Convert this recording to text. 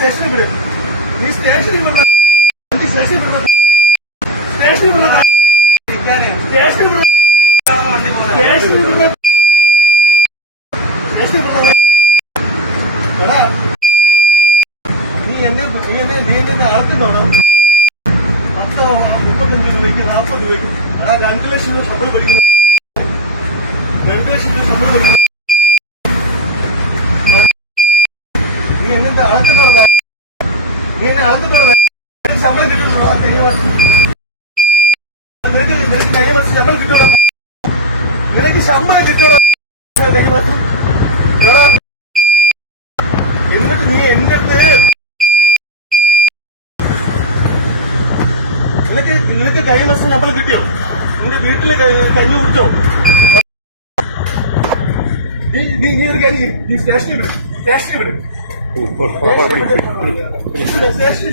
സ്റ്റേഷനിൽ വിടും. നീ സ്റ്റേഷനിൽ വിടണം. സ്റ്റേഷനിൽ വിടണം. സ്റ്റേഷനിൽ വിടണം. സ്റ്റേഷനിൽ വിടണം. സ്റ്റേഷനിൽ വിടണം. എടാ നീ എന്നെ അളക്കുന്നോടാ. 10, 35 രൂപയ്ക്ക് 40 രൂപയ്ക്ക് എടാ 2 ലക്ഷം രൂപ ശമ്പളം പഠിക്കുന്നു. 2 ലക്ഷം രൂപ ശമ്പളം പഠിക്കുന്നു. നീ എന്നെ അളക്കുന്നോടാ. നീ എന്നെ അളക്കുന്നോടാ. ശമ്പളം കിട്ടുന്നുണ്ടോ കഴിഞ്ഞ വർഷം? നിനക്ക് കഴിഞ്ഞ വർഷം ശമ്പളം കിട്ടുമോ? നിനക്ക് ശമ്പളം കിട്ടുമോ കഴിഞ്ഞ വർഷം? എടാ എന്നിട്ട് നീ എന്റെ അടുത്ത് നിനക്ക് കഴിഞ്ഞ വർഷം ശമ്പളം കിട്ടിയോ? നിന്റെ വീട്ടിൽ കഞ്ഞി കുടിച്ചോ? നീ സ്റ്റേഷനിൽ വിടും. സ്റ്റേഷനിൽ വിടും. സ്റ്റേഷനിൽ